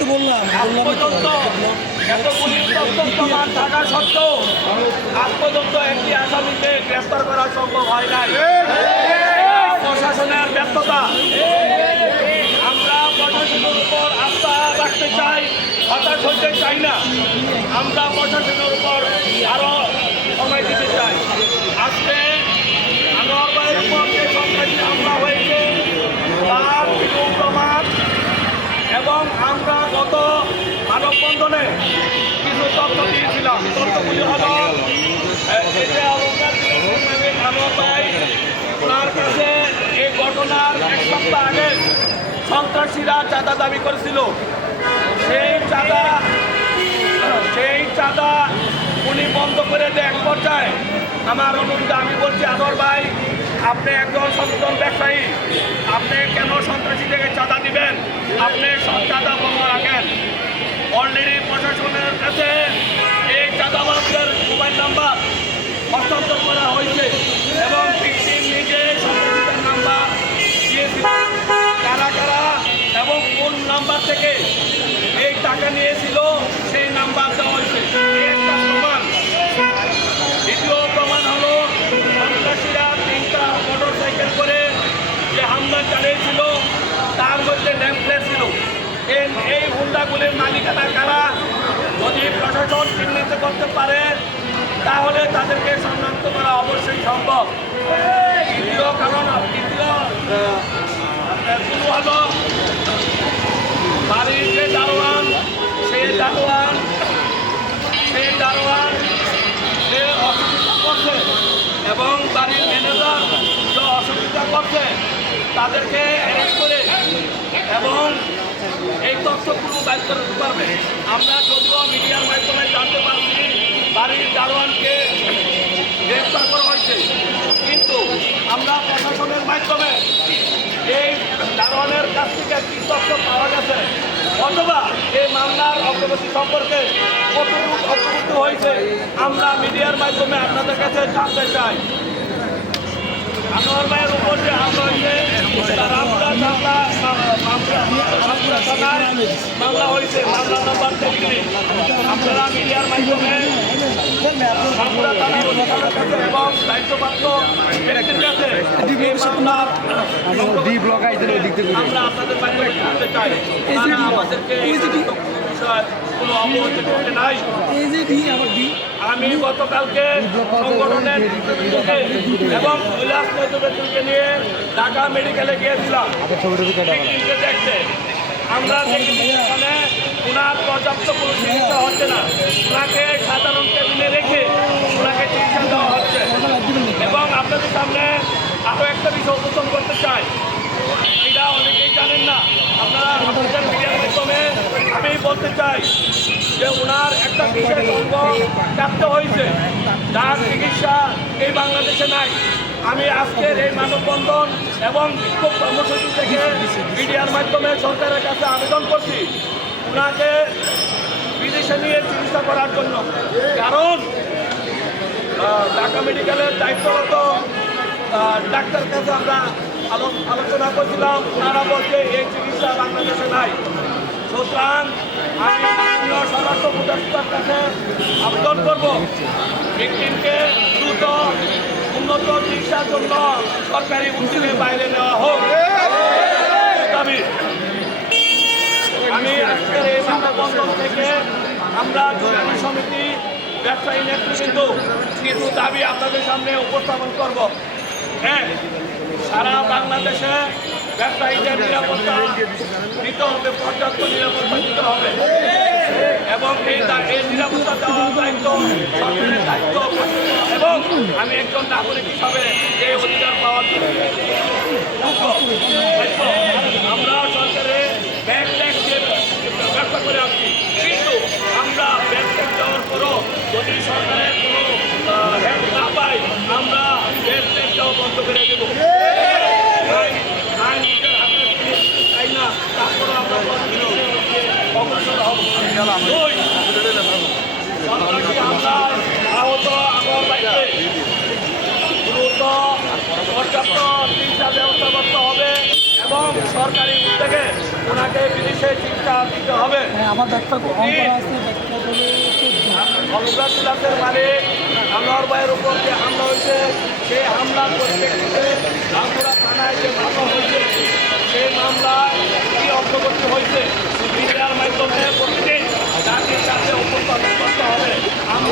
তো বললাম থাকা সত্ত্বেও আজ পর্যন্ত একটি আসামিকে গ্রেফতার করা সম্ভব হয় নাই। প্রশাসনের ব্যর্থতা। আমরা প্রশাসনের উপর আস্থা রাখতে চাই হতাশ হতে চাই না। আমরা প্রশাসনের উপর আরও সময় দিতে চাই। এবং আমরা গত মানববন্ধনে কিছু তথ্য দিয়েছিলাম। তথ্যগুলি হল ওনার কাছে এই ঘটনার এক সপ্তাহ আগে সন্ত্রাসীরা চাঁদা দাবি করেছিল। সেই চাঁদা সেই চাঁদা উনি বন্ধ করে দেয় এক পর্যায়ে আমার অনুরোধে আমি বলছি, আদর ভাই আপনি একজন সচেতন ব্যবসায়ী, আপনি কেন সন্ত্রাসী থেকে চাঁদা দিবেন? আপনি চাঁদা বন্ধ রাখেন। অলরেডি প্রশাসনের কাছে এই চাঁদাবাজদের মোবাইল নাম্বার হস্তান্তর করা হয়েছে এবং ভিকটিম নিজে সন্ত্রাসীদের নাম্বার দিয়েছিল। কারা কারা এবং কোন নাম্বার থেকে এই টাকা নিয়েছিল, সেই নাম্বার দেওয়া হয়েছে এই একটা প্রমাণ দ্বিতীয় প্রমাণ হলো সন্ত্রাসীরা তিনটা মোটর সাইকেল করে যে হামলা চালিয়েছিল তার মধ্যে নেমপ্লেট ছিল এই এই হুন্ডাগুলির মালিকানা কারা? যদি প্রশাসন চিহ্নিত করতে পারে, তাহলে তাদেরকে শনাক্ত করা অবশ্যই সম্ভব। দ্বিতীয় কারণ দ্বিতীয় হলো বাড়ির যে দারোয়ান, সেই দারোয়ান সেই দারোয়ান যে অসুবিধা করছে এবং বাড়ির ম্যানেজার যে অসুবিধা করছে, তাদেরকে অ্যারেস্ট করে এবং এই বাইর করে দিতে পারবে। আমরা যদিও মিডিয়ার মাধ্যমে জানতে পারছি বাড়ির দারোয়ানকে গ্রেফতার করা হয়েছে, কিন্তু আমরা প্রশাসনের মাধ্যমে এই দারোয়ানের কাছ থেকে কি তথ্য পাওয়া গেছে, অথবা এই মামলার অগ্রগতি সম্পর্কে কতটুকু অগ্রগতি হয়েছে, আমরা মিডিয়ার মাধ্যমে আপনাদের কাছে জানতে চাই। আনোয়ার ভাইয়ের উপর যে আমরা মামলা থানায় মামলা হয়েছে মামলা নাম্বার তেত্রিশ আপনারা মিডিয়ার মাধ্যমে বাঁকুড়া থানার অধিকারের কাছে এবং দায়িত্বপ্রাপ্ত ব্যক্তির কাছে আমরা আপনাদের মাধ্যমে জানতে চাই আমাদেরকে কোনো অবগতি করতে নাই। আমি গতকালকে সংগঠনের এবং কৈলাস নিয়ে ঢাকা মেডিকেলে গিয়েছিলাম। দেখতে। আমরা দেখেছি এখানে ওনার পর্যাপ্ত কোনো চিকিৎসা হচ্ছে না। ওনাকে সাধারণ কেবিনে রেখে ওনাকে চিকিৎসা দেওয়া হচ্ছে। এবং আপনাদের সামনে আরও একটা বিষয় উপস্থাপন করতে চাই। এটা অনেকেই জানেন না। আপনারা আপনাদের মিডিয়ার মাধ্যমে আমি বলতে চাই যে ওনার একটা বিশেষ অঙ্গ প্রাপ্ত হয়েছে। যার চিকিৎসা এই বাংলাদেশে নাই। আমি আজকের এই মানববন্ধন এবং বিক্ষোভ কর্মসূচি থেকে মিডিয়ার মাধ্যমে সরকারের কাছে আবেদন করছি। ওনাকে বিদেশে নিয়ে চিকিৎসা করার জন্য। কারণ ঢাকা মেডিকেলের দায়িত্বরত ডাক্তার কাছে আমরা আলো- আলোচনা করছিলাম। ওনারা বলছে, এই চিকিৎসা বাংলাদেশে নাই। সুতরাং আমি স্বরাষ্ট্র উপদেষ্টার কাছে আবেদন করব। ভিকটিমকে দ্রুত উন্নত চিকিৎসার জন্য সরকারি উদ্যোগে বাইরে নেওয়া হোক। দাবি। আমি আজকের এই মানববন্ধন থেকে আমরা জরুরি সমিতি ব্যবসায়ী নেতৃবৃন্দ কিছু দাবি আপনাদের সামনে উপস্থাপন করব। হ্যাঁ সারা বাংলাদেশে ব্যবসায়ীদের নিরাপত্তা দিতে হবে, পর্যাপ্ত নিরাপত্তা দিতে হবে। এবং এই দেওয়ার দায়িত্ব এবং আমি একজন নাগরিক হিসাবে এই অধিকার পাওয়ার। আমরা সরকারে ব্যাংক ট্যাক্স দিয়ে ব্যবসা করে আসছি কিন্তু আমরা ব্যাংক ট্যাক্স দেওয়ার পরও যদি সরকারের কোনো হেল্প পাই, আমরা ট্যাক্স দেওয়া বন্ধ করে আইন আইন নিজের হাতে তুলে নিতে চাই না তারপরে আমরা অগ্রসর হব দুই, সন্ত্রাসী হামলায় আহত দ্রুত পর্যাপ্ত ব্যবস্থা করতে হবে এবং সরকারি উদ্যোগে ওনাকে বিদেশে চিকিৎসা দিতে হবে আমার চোদ্দ অনুরাগ বিলাসের মালিক ভাইয়ের উপর যে হামলা হয়েছে সেই হামলার পরিপ্রেক্ষিতে রামপুরা থানায় যে মামলা হয়েছে সেই মামলায় কি অগ্রগতি হয়েছে মিডিয়ার মাধ্যমে প্রতিদিন জাতির কাছে উপস্থাপন করতে হবে